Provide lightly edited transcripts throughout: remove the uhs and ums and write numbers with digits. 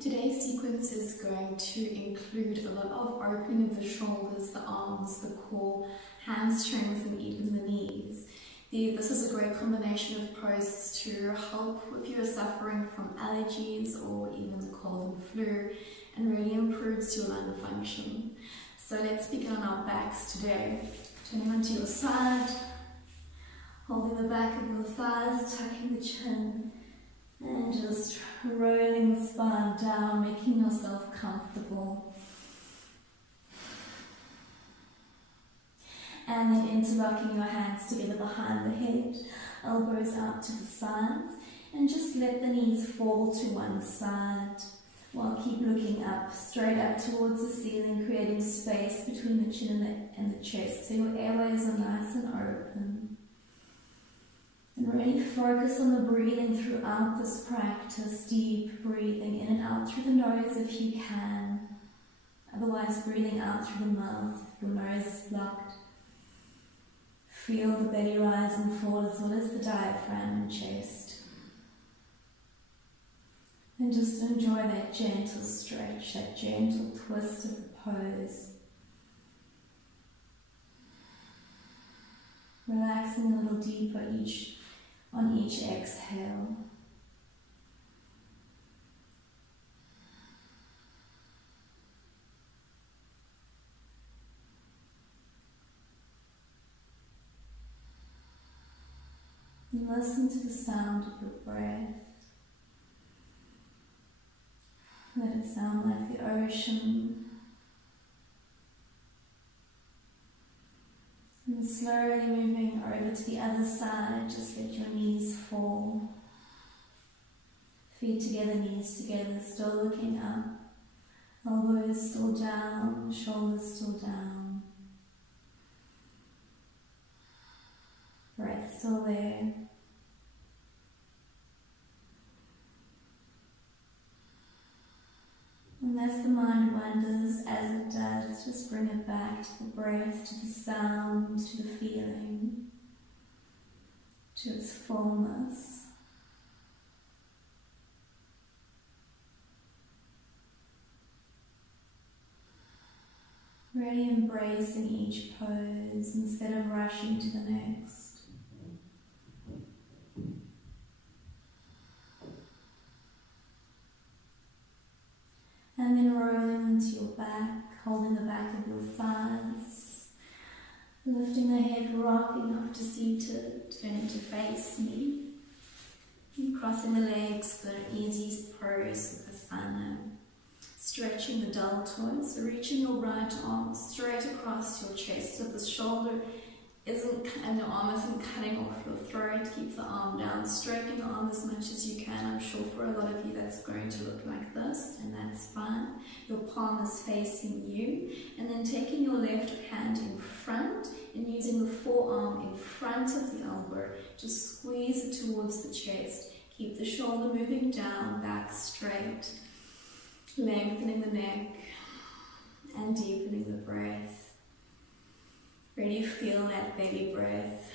Today's sequence is going to include a lot of opening of the shoulders, the arms, the core, hamstrings and even the knees. This is a great combination of poses to help if you're suffering from allergies or even the cold and flu, and really improves your lung function. So let's begin on our backs today. Turning onto your side, holding the back of your thighs, tucking the chin, and just rolling the spine down, making yourself comfortable. And then interlocking your hands together behind the head, elbows out to the sides, and just let the knees fall to one side while keep looking up, straight up towards the ceiling, creating space between the chin and the chest so your airways are nice and open. And really focus on the breathing throughout this practice, deep breathing in and out through the nose if you can, otherwise breathing out through the mouth if your nose is blocked. Feel the belly rise and fall as well as the diaphragm and chest. And just enjoy that gentle stretch, that gentle twist of the pose. Relaxing a little deeper on each exhale. And listen to the sound of your breath. Let it sound like the ocean. And slowly moving over to the other side, just let your knees fall. Feet together, knees together, still looking up. Elbows still down, shoulders still down. Breath still there. And as the mind wanders, as it does, just bring it back to the breath, to the sound, to the feeling, to its fullness. Really embracing each pose instead of rushing to the next. And then rolling into your back, holding the back of your thighs, lifting the head, rocking up to seated, turning to face me. And crossing the legs for an easy pose Parighasana. Stretching the deltoids, so reaching your right arm straight across your chest so the shoulder and your arm isn't cutting off your throat. Keep the arm down, straighten your arm as much as you can. I'm sure for a lot of you that's going to look like this, and that's fine. Your palm is facing you, and then taking your left hand in front and using the forearm in front of the elbow, just squeeze it towards the chest. Keep the shoulder moving down, back straight, lengthening the neck and deepening the breath. Really feel that belly breath.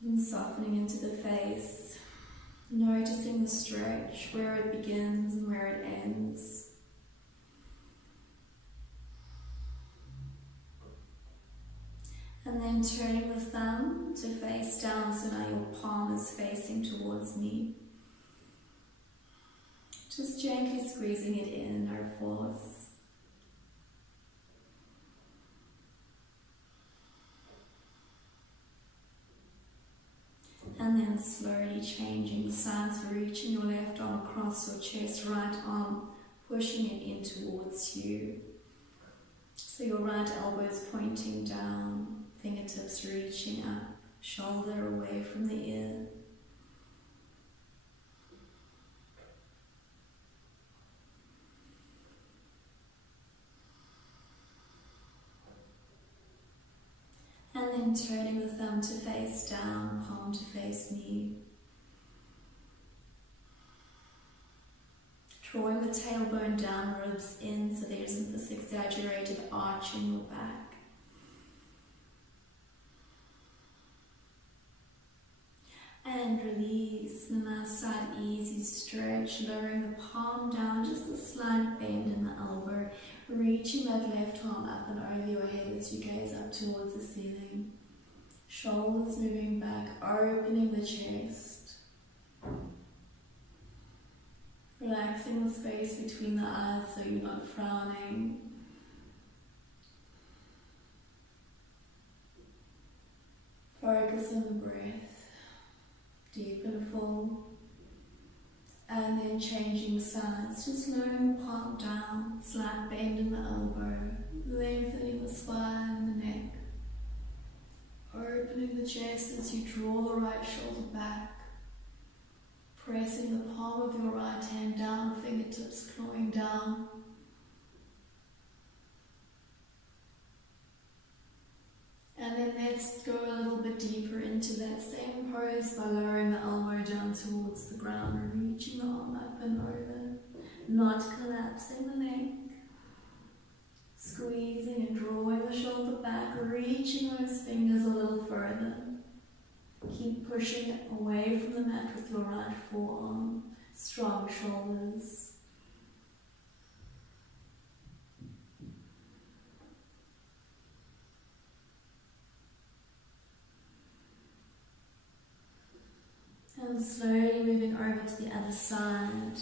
And softening into the face. Noticing the stretch, where it begins and where it ends. And then turning the thumb to face down, so now your palm is facing towards me. Just gently squeezing it in, no force. And then slowly changing the sides, reaching your left arm across your chest, right arm pushing it in towards you. So your right elbow is pointing down, fingertips reaching up, shoulder away from the ear. And then turning the thumb to face down, palm to face knee. Drawing the tailbone down, ribs in, so there isn't this exaggerated arch in your back. And release. And a nice side easy stretch, lowering the palm down, just a slight bend in the elbow, reaching that left arm up and over your head as you gaze up towards the ceiling. Shoulders moving back, opening the chest. Relaxing the space between the eyes so you're not frowning. Focus on the breath, deep and full, and then changing sides, just lowering the palm down, slight bend in the elbow, lengthening the spine and the neck, opening the chest as you draw the right shoulder back, pressing the palm of your right hand down, fingertips clawing down. And then let's go a little bit deeper into that same pose by lowering the elbow down towards the ground, reaching the arm up and over, not collapsing the neck, squeezing and drawing the shoulder back, reaching those fingers a little further. Keep pushing away from the mat with your right forearm, strong shoulders. And slowly moving over to the other side.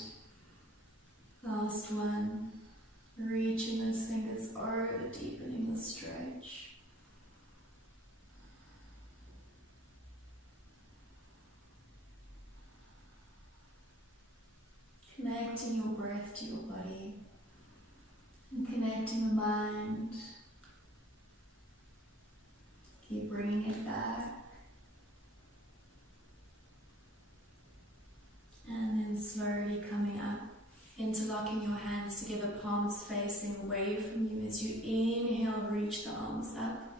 Last one. Reaching those fingers over, deepening the stretch. Connecting your breath to your body. And connecting the mind. Keep bringing it back. And then slowly coming up, interlocking your hands together, palms facing away from you. As you inhale, reach the arms up.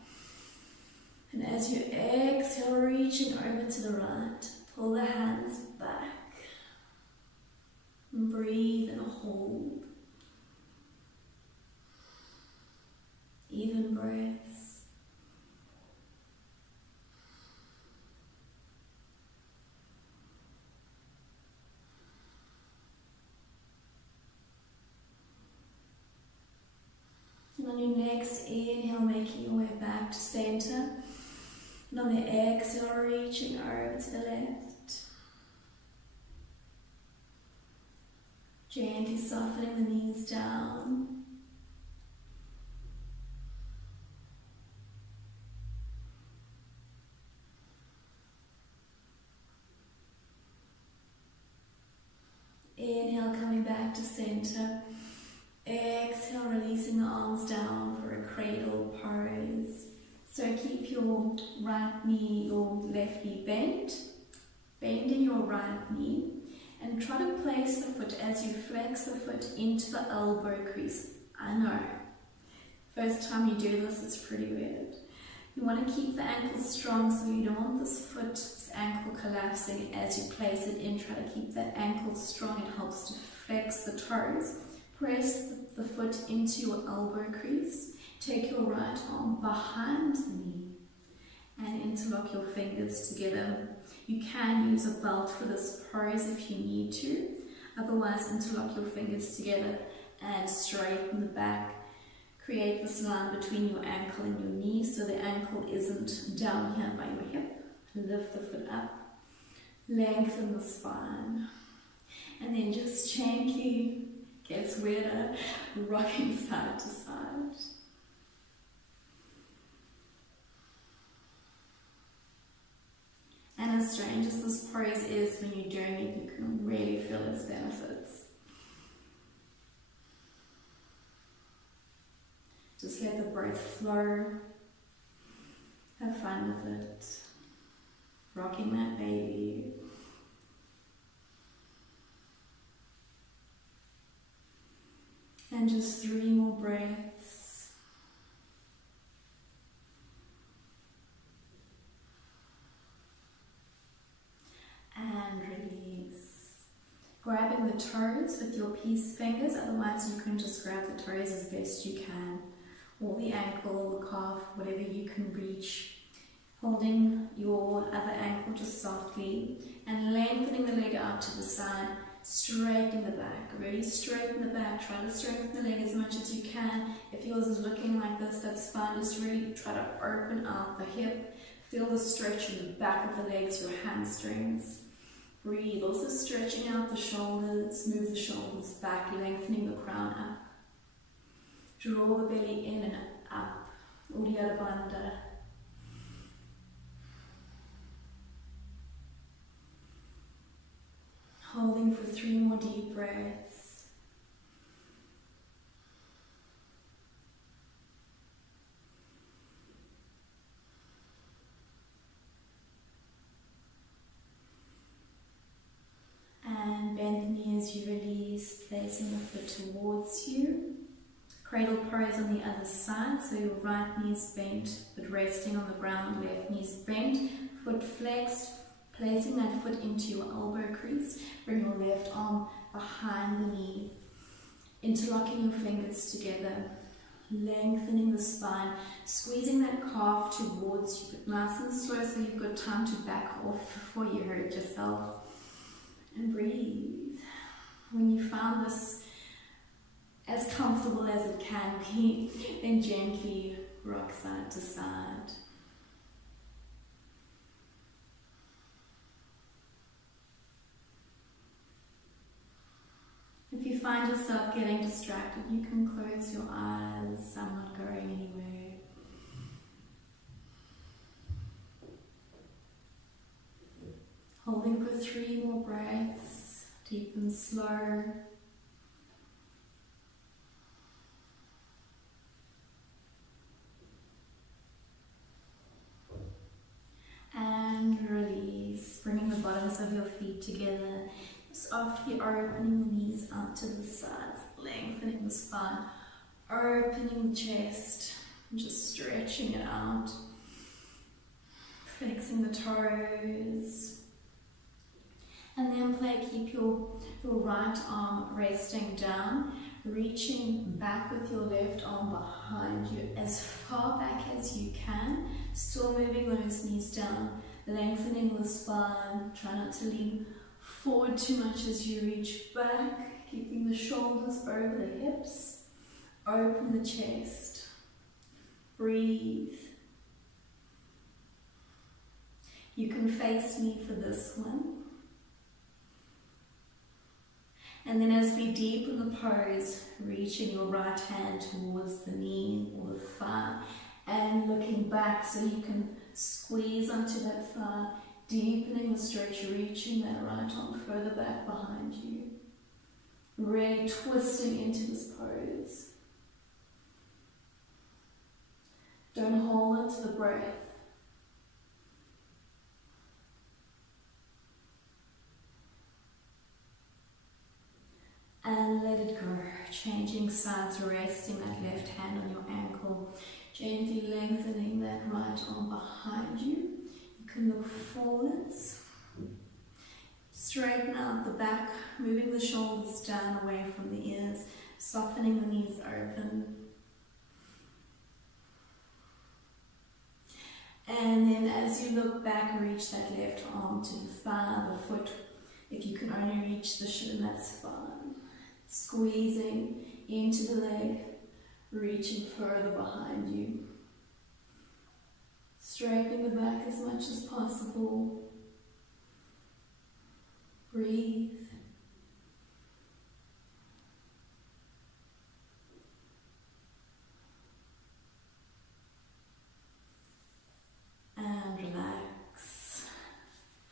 And as you exhale, reaching over to the right, pull the hands back. And breathe and hold. Even breaths. And on your next inhale, making your way back to center. And on the exhale, reaching over to the left. Gently softening the knees down. Inhale, coming back to center. Exhale, releasing the arms down for a cradle pose. So keep your right knee, your left knee bent, bending your right knee, and try to place the foot as you flex the foot into the elbow crease. I know, first time you do this, it's pretty weird. You want to keep the ankle strong, so you don't want this ankle collapsing as you place it in. Try to keep that ankle strong. It helps to flex the toes. Press the foot into your elbow crease. Take your right arm behind the knee and interlock your fingers together. You can use a belt for this pose if you need to. Otherwise, interlock your fingers together and straighten the back. Create this line between your ankle and your knee so the ankle isn't down here by your hip. Lift the foot up. Lengthen the spine. And then just gently, gets weirder, rocking side to side. And as strange as this pose is, when you're doing it, you can really feel its benefits. Just let the breath flow. Have fun with it. Rocking that baby. And just 3 more breaths. And release. Grabbing the toes with your peace fingers, otherwise you can just grab the toes as best you can. Or the ankle, the calf, whatever you can reach. Holding your other ankle just softly and lengthening the leg out to the side, straightening the back. Really straighten the back. Try to straighten the leg as much as you can. If yours is looking like this, that's fine. Just really try to open out the hip. Feel the stretch in the back of the legs, your hamstrings. Breathe. Also stretching out the shoulders. Move the shoulders back, lengthening the crown up. Draw the belly in and up. Uddiyana Bandha. Holding for 3 more deep breaths. And bend the knee as you release, placing the foot towards you. Cradle pose on the other side, so your right knee is bent but resting on the ground, left knee is bent, foot flexed. Placing that foot into your elbow crease, bring your left arm behind the knee, interlocking your fingers together, lengthening the spine, squeezing that calf towards you, but nice and slow so you've got time to back off before you hurt yourself. And breathe. When you found this as comfortable as it can be, then gently rock side to side. If you find yourself getting distracted, you can close your eyes. I'm not going anywhere. Holding for 3 more breaths, deep and slow. And release, bringing the bottoms of your feet together. Softly opening the knees out to the sides, lengthening the spine, opening the chest, just stretching it out, flexing the toes. And then keep your right arm resting down, reaching back with your left arm behind you as far back as you can, still moving those knees down, lengthening the spine, try not to lean forward too much as you reach back, keeping the shoulders over the hips, open the chest, breathe. You can face me for this one. And then as we deepen the pose, reaching your right hand towards the knee or the thigh and looking back so you can squeeze onto that thigh, deepening the stretch, reaching that right arm further back behind you. Really twisting into this pose. Don't hold on to the breath. And let it go. Changing sides, resting that left hand on your ankle. Gently lengthening that right arm behind you. You can look forwards. Straighten out the back, moving the shoulders down away from the ears, softening the knees open. And then as you look back, reach that left arm to the thigh, the foot. If you can only reach the shin, that's fine. Squeezing into the leg, reaching further behind you. Straightening the back as much as possible. Breathe. And relax.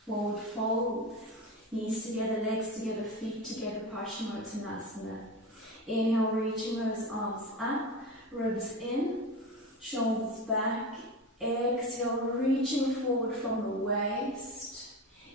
Forward fold. Knees together, legs together, feet together, Paschimottanasana. Inhale, reaching those arms up, ribs in, shoulders back. Exhale, reaching forward from the waist,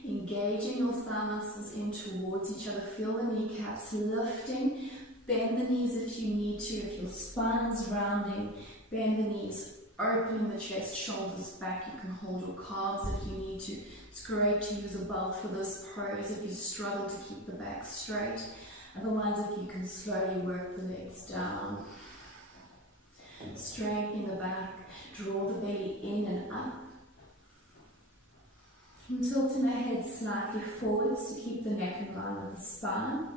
engaging your thigh muscles in towards each other. Feel the kneecaps lifting. Bend the knees if you need to. If your spine is rounding, bend the knees, opening the chest, shoulders back. You can hold your calves if you need to. It's great to use a belt for this pose if you struggle to keep the back straight. Otherwise, if you can slowly work the legs down. Straightening the back, draw the belly in and up. I'm tilting the head slightly forwards to keep the neck in line with the spine.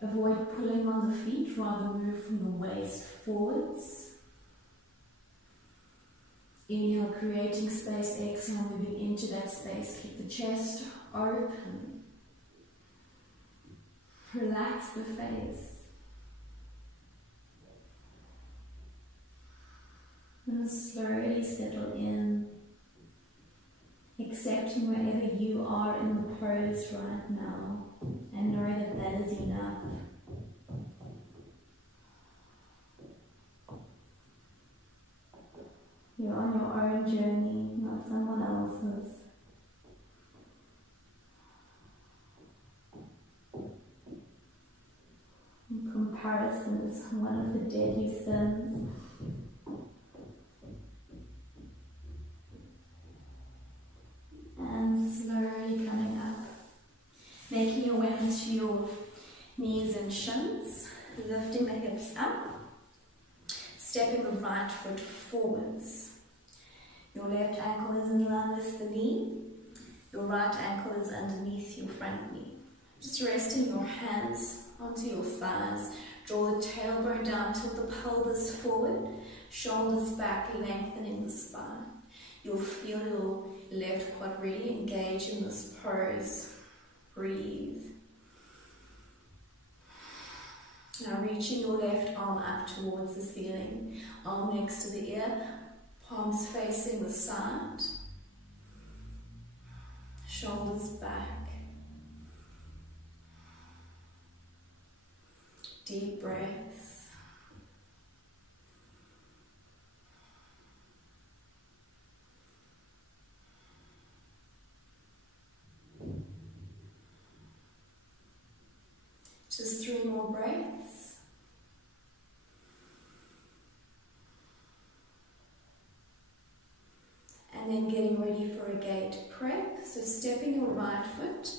Avoid pulling on the feet, rather move from the waist forwards. Inhale, creating space. Exhale, moving into that space. Keep the chest open. Relax the face. And slowly settle in, accepting wherever you are in the pose right now, and know that that is enough. You're on your own journey, not someone else's. And comparison is one of the deadly sins. And slowly coming up, making your way onto your knees and shins, lifting the hips up, stepping the right foot forwards. Your left ankle is in line with the knee, your right ankle is underneath your front knee. Just resting your hands onto your thighs, draw the tailbone down, tilt the pelvis forward, shoulders back, lengthening the spine. You'll feel your left quad really engage in this pose. Breathe. Now reaching your left arm up towards the ceiling, arm next to the ear, palms facing the side, shoulders back. Deep breaths. Just 3 more breaths. And then getting ready for a gate prep. So stepping your right foot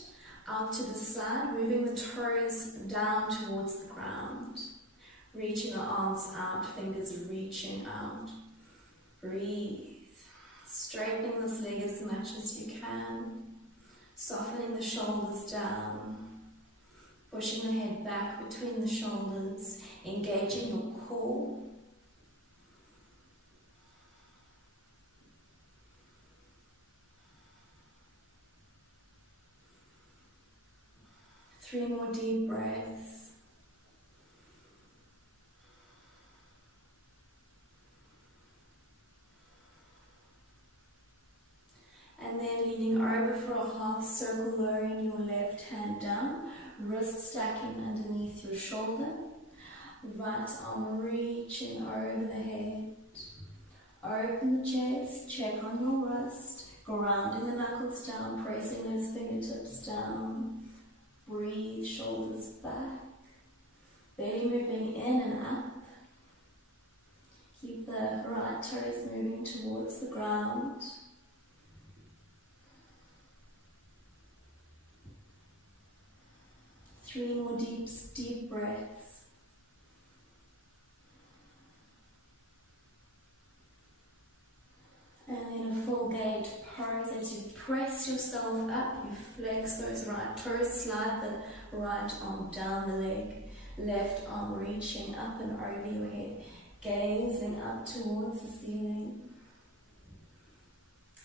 out to the side, moving the toes down towards the ground. Reaching the arms out, fingers reaching out. Breathe. Straightening this leg as much as you can. Softening the shoulders down. Pushing the head back between the shoulders, engaging your core. Three more deep breaths. And then leaning over for a half circle, lowering your left hand down. Wrist stacking underneath your shoulder, right arm reaching over the head. Open the chest, check on your wrist, grounding the knuckles down, pressing those fingertips down. Breathe, shoulders back, belly moving in and up. Keep the right toes moving towards the ground. Three more deep breaths. And then a full gate pose. As you press yourself up, you flex those right toes, slide the right arm down the leg, left arm reaching up and over your head, gazing up towards the ceiling.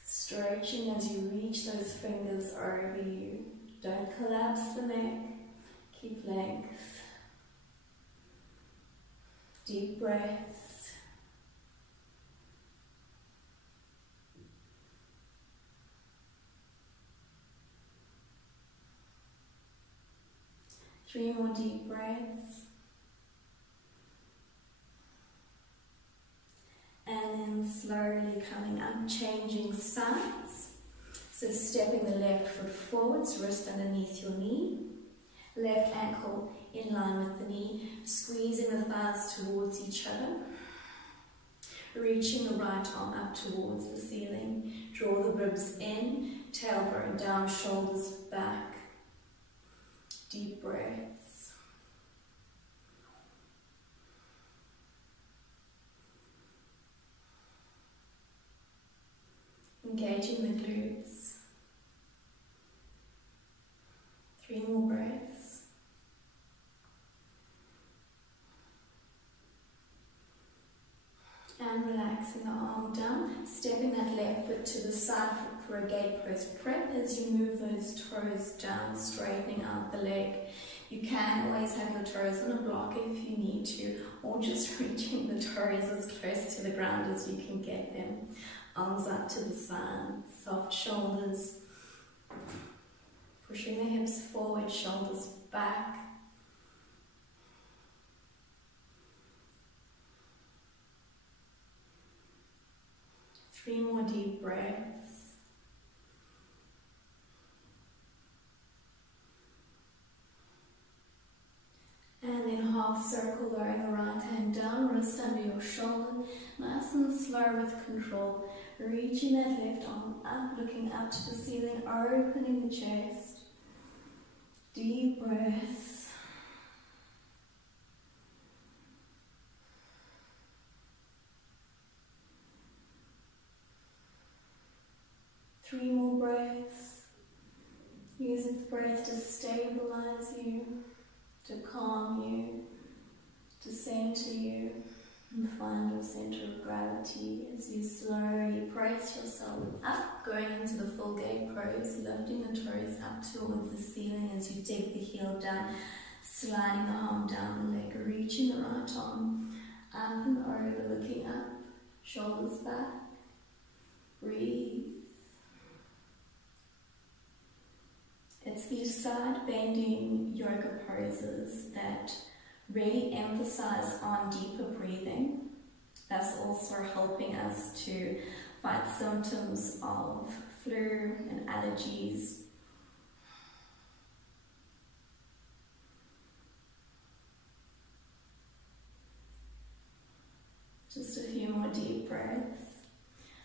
Stretching as you reach those fingers over you. Don't collapse the neck. Keep length. Deep breaths. Three more deep breaths. And then slowly coming up, changing sides. So stepping the left foot forwards, wrist underneath your knee. Left ankle in line with the knee, squeezing the thighs towards each other. Reaching the right arm up towards the ceiling. Draw the ribs in, tailbone down, shoulders back. Deep breaths. Engaging the glutes. 3 more breaths. And relaxing the arm down, stepping that left foot to the side for a gate pose prep as you move those toes down, straightening out the leg. You can always have your toes on a block if you need to, or just reaching the toes as close to the ground as you can get them. Arms up to the side, soft shoulders, pushing the hips forward, shoulders back. Three more deep breaths. And then half circle, lowering the right hand down, wrist under your shoulder, nice and slow with control. Reaching that left arm up, looking up to the ceiling, opening the chest. Deep breaths. Three more breaths. Using the breath to stabilize you, to calm you, to center you, and find your center of gravity as you slowly brace yourself up, going into the full gate pose, lifting the toes up towards the ceiling as you dig the heel down, sliding the arm down the leg, reaching the right arm up and over, looking up, shoulders back. Breathe. It's these side bending yoga poses that really emphasize on deeper breathing. That's also helping us to fight symptoms of flu and allergies. Just a few more deep breaths.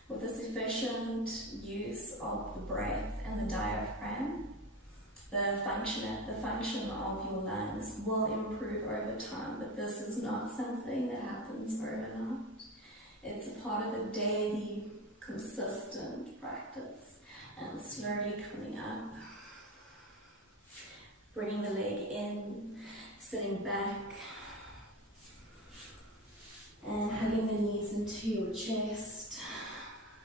With the sufficient use of the breath and the diaphragm, the function of your lungs will improve over time, but this is not something that happens overnight. It's a part of a daily, consistent practice, and slowly coming up, bringing the leg in, sitting back, and hugging the knees into your chest,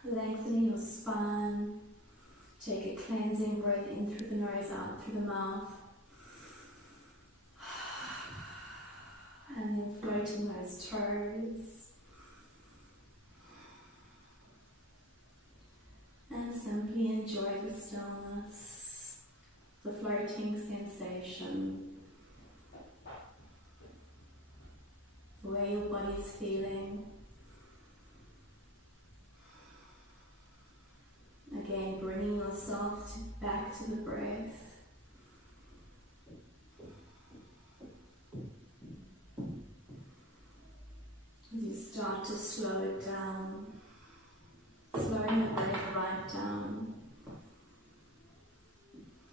lengthening your spine. Take a cleansing breath in through the nose, out through the mouth. And then floating those toes. And simply enjoy the stillness, the floating sensation, the way your body's feeling. Again, bringing yourself back to the breath. As you start to slow it down, slowing the breath right down.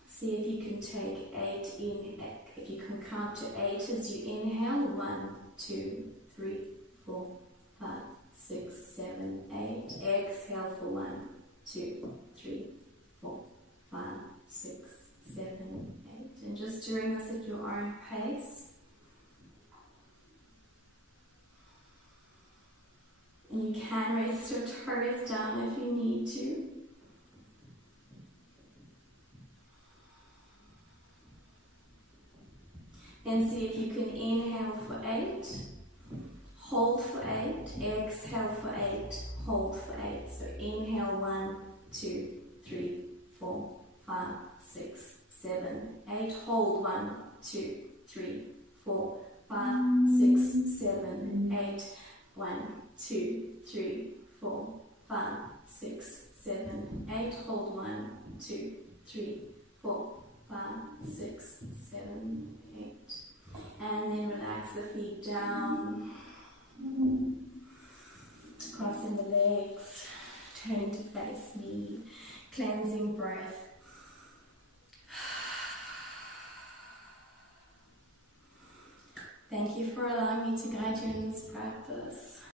See if you can take 8 in, if you can count to 8 as you inhale. 1, 2, 3, 4, 5, 6, 7, 8. Exhale for 1, 2, 3, 4, 5, 6, 7, 8. And just doing this at your own pace. And you can rest your toes down if you need to. And see if you can inhale for 8, hold for 8, exhale for 8, hold for 8. So inhale 1, 2, 3, 4, 5, 6, 7, 8. Hold 1, 2, 3, 4, 5, 6, 7, 8. 1, 2, 3, 4, 5, 6, 7, 8. Hold 1, 2, 3, 4, 5, 6, 7, 8. And then relax the feet down, crossing the legs, turning to face me, cleansing breath. Thank you for allowing me to guide you in this practice.